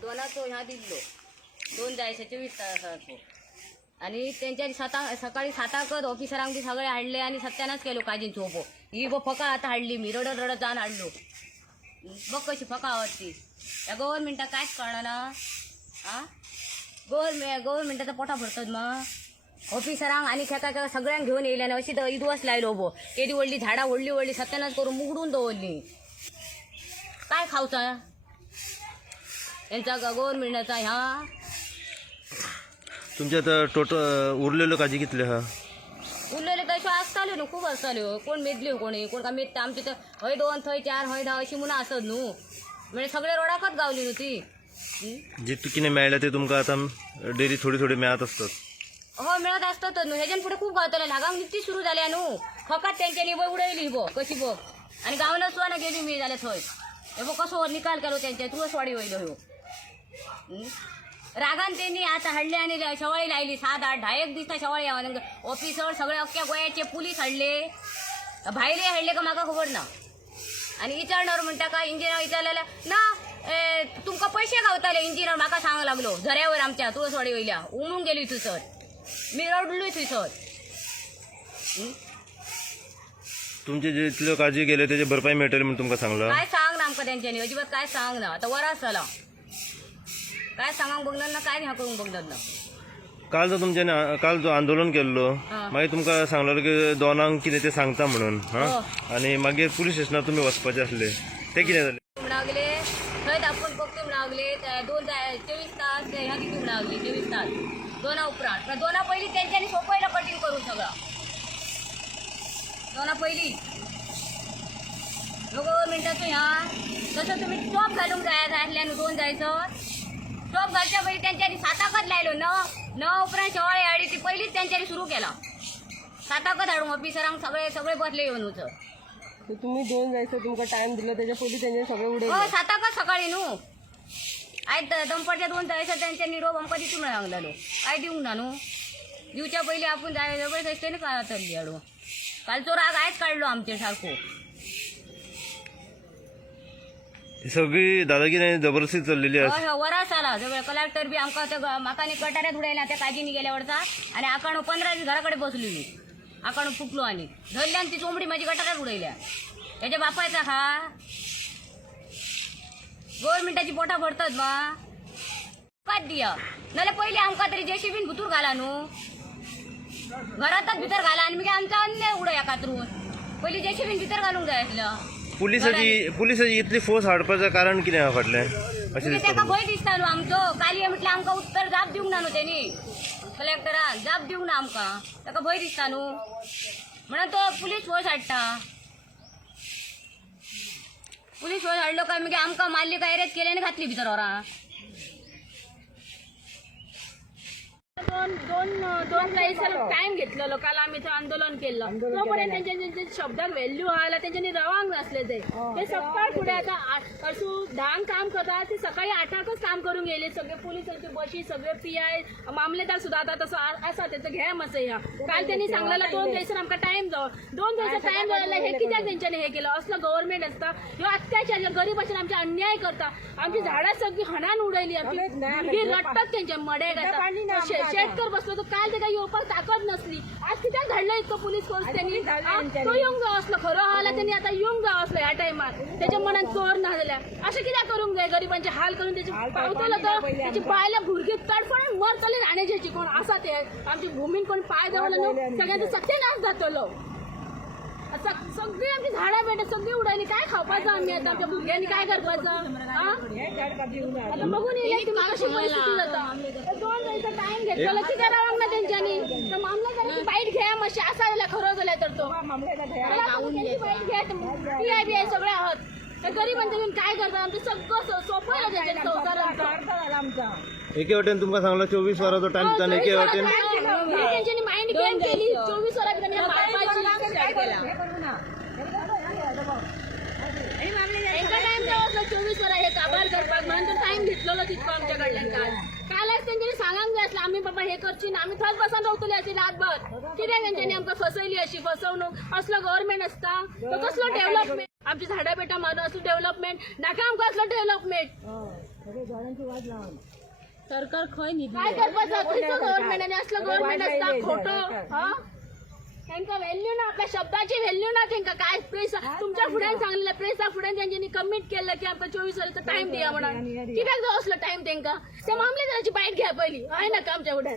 दोनाचो ह्या दिल्लो 2 जायचे 24 तासाचो आणि त्यांच्या सकाळी 7 ऑफिसरांक बी सगळे हाडले आणि सत्यानाच केलो काजींचो ओपो ही बो फका आता हाडली मी रडत रडत जाऊन हाडलो बघ कशी फका आवडती या गव्हर्नमेंटाक कांयच कळना हा गव्हर्नमेंटाचा पोटा भरतात मग ऑफिसरांक आणि खेका सगळ्यांक घेऊन येयल्याने अशी तर इदवस लायलो बो केदी व्हडली झाडां व्हडली सत्यानाच करून मुगडून दवरली काय खावचा यांचा गव्हर्नमेंटाचा ह्या तुमच्या आता टोटल उरलेलो काजी कितले हा उरलेले तशे आसताल्यो न्हू खूब आसताल्यो कोण मेदल्यो कोणी कोण का मेदता आमचे तर हय 2 थंय 4 हय 10 अशी म्हणून आसत न्हू म्हणजे सगळे रोडाकच गावली न्हू ती जितू कितें मेळ्ळें ते तुमकां आतां डेली थोडी मेळत आसतात हो मिळत असतात न्हू हेच्यान फुडें खूब गावतले हांगांक नित्ती सुरू जाल्या न्हू फकत तेंच्यांनी बय उडयली बो कशी बो आनी गांवना सुद्दां गेली मी जाल्यार थंय हे बो कसो निकाल केलो तेंच्या तुळसवाडी वयलो ह्यो रागान त्यांनी आता हाडले आणि शवाळी लायली 7-8 10 दिसता शवाळी ऑफिसर सगळे अख्ख्या गोयाचे पुलीस हाडले भायले हाडले का म्हाका खबर ना आणि विचारणार म्हणटा का इंजिनियर विचारलेल्या ना तुमकां पैसे गावताले इंजिनियर म्हाका सांगू लागलो झऱ्यावर आमच्या तुळसवाडी वयल्या उमून गेली थंयसर मी रडलोय थंयसर तुमचे जितल्यो काजी गेले त्याची भरपाई मेळटली म्हणून तुमकां सांगला काय सांग ना आमकां तेंच्यांनी अजिबात काय सांग ना आता वरास जाला काय सांगांक बघणार ना काय ह्या करूंक बघणार ना काल जो आंदोलन केल्लो मागीर तुमकां सांगलो की दोनांक कितें ते सांगता म्हणून आनी मागीर पुलीस स्टेशनार तुमी वचपाचे आसले ते कितें जालें म्हणागले थंय धापून बघतो म्हणागले 24 तास ह्या किती म्हणागले 24 तास 2 उपरांत 2 पयलीं तेंच्यांनी सोपयलो कटींग करून सगळं 2 पयलीं गव्हर्नमेंटाचो ह्या तसं तुम्ही स्टॉप घालूंक जाय आसल्यान 2 जायचो स्टॉप घालच्या पयलीं तेंच्यांनी 7 लायलो 9 उपरांत शेवाळी हाडी ती पयलींच तेंच्यांनी सुरू केला 7 हाडूंक ऑफिसरांक सगळे बसले येवन वचत तुम्ही 2 जायचं तुमकां टाइम दिलो त्याच्या पयलीं तेंच्यांनी सगळे उडयले हो 7 सकाळी न्हू आयज दनपारच्या 2 जायचं तेंच्यांनी रोप आमकां दितून सांगलेलो काय दिवंक ना न्हू दिवच्या पयलीं आपूण जाय जबरदस्तीने काय तरली हाडूं कालचो राग आयज काडलो आमचे सारको सगळी दादागिरी जबरदस्ती चल्लेली आसा हय वरास आला सगळे कलेक्टर बी आमकां म्हाका कटाऱ्यात उडयल्या त्या काजीनी गेल्या वर्सा आनी आकाणू 15 दीस घरा कडेन बसली मी आकाणू फुकलो आनी धरल्यान ती चोंबडी म्हाजी गटारात उडयल्या तेच्या बापायचा खा गव्हर्नमेंटाची पोटां भरतात मा कात दिया नाल्यार पयलीं आमकां तरी जेसीबीन भितूर घाला न्हू घरातच भितर घाला आनी मागीर आमचा अन्य उडया कातरून पयलीं जेसीबीन भितर घालूंक जाय आसलें पुलिसाची इतली फोर्स हाडपाचें कारण कितें हा फाटलें अशें दिसता ताका भंय दिसता न्हू आमचो काली म्हटल्यार आमकां उत्तर जाप दिवंक ना न्हू तेणी कलेक्टरान जाप दिवंक ना आमकां ताका भंय दिसता न्हू म्हणून तो पुलीस फोर्स हाडटा पुलीस फोर्स हाडलो काय मागीर आमकां मारली काय एरेस्ट केली आनी घातली भितर व्हरां दोन टाइम घेतलेलो काल आम्ही थंय आंदोलन केलं तोपर्यंत त्यांच्या शब्दाक व्हॅल्यू आला त्यांच्यानी रवांक नसले ते सकाळ फुडें आतां असू 10 काम करतात ते सकाळी 8च काम करून गेले सगळे पोलिसांचे बशी सगळे PI मामलेदार सुद्धा आता तसं आसा त्याचं घ्या मातसो ह्या काल त्यांनी सांगलेला 2 जायसर आमकां टाइम जावं 2 जायसर टाइम जाल्यार हे कित्याक तेंच्यांनी हे केलं असलं गव्हर्नमेंट आसता ह्यो अत्याचार गरीब भाशेन आमचे अन्याय करता आमची झाडां सगळी हणान उडयली आमची रडटात तेंचे मडे घालता शेतकार बसलो तो काल ते काही येवपाक ताकद नसली. आज कित्याक धाडलं इतकं पोलीस फोर्स त्यांनी? तो येऊंक जावं असलो खरो आला त्यांनी आता येऊंक जावं असलो ह्या टायमार. त्याच्या मनात चोर ना जाल्यार अशें कित्याक करूंक जाय? गरिबांचे हाल करून त्याचे पावतलो तो त्याची बायल्या भुरगीं तडफडून मरतली राण्याचे कोण आसा ते आमची भूमीन कोण पाय देवला न्हू सगळ्यांचो सत्यानाश जातलो. सगळी आमची झाडां बेटा सगळी उडाली. काय खावपाचं आम्ही आता? आमच्या भुरग्यांनी काय करपाचं? आता बघून येईल तुम्ही कशी परिस्थिती जाता. 2 दिवसाचा टाइम घेतलेला किती रावंक ना त्यांच्यानी. तर मामलेदाराची बाईट घ्या मातशी आसा जाल्यार खरो जाल्यार तर तो बाईट घ्या. PIB सगळे आहात. गरिबांचं घेऊन काय करतात? आमचं सगळं सोपं संसार आमचा. एके वाटेन तुमका सांगला 24 वरांचो टाइम दिता आणि एके वाटेन त्यांच्यानी माइंड गेम केली. 24 वरां त्यांनी एका टाइम असलो 24 वरां हे काबार करपाक म्हणून तो टाइम घेतलेलो तितको आमच्या कडल्यान कालच त्यांच्यानी सांगांक जाय आसलें आम्ही बाबा हे करची ना आम्ही थंच बसून रावतली अशी रातभर. कित्याक त्यांच्यानी आमकां फसयली अशी फसवणूक? असलो गव्हर्नमेंट असता तो कसलो डेव्हलपमेंट? आमची झाडां बेटा मारून असलो डेव्हलपमेंट नाका आमकां असलो डेव्हलपमेंट. सरकार खंय काय करपाचं? खंयचो गव्हर्नमेंट आणि असलो गव्हर्नमेंट असता खोटो? त्यांका व्हॅल्यू ना, आपल्या शब्दाची व्हॅल्यू ना. त्यांका काय प्रेस तुमच्या फुड्यान सांगलेलं प्रेसा फुड्यान त्यांच्यानी कमिट केलं की आमका 24 वरांचो टाइम दिया म्हणून. कित्याक जावं असलो टाइम त्यांका? त्या मामलेदाराची बाईट घ्या पहिली. आहे ना का आमच्या फुड्यान?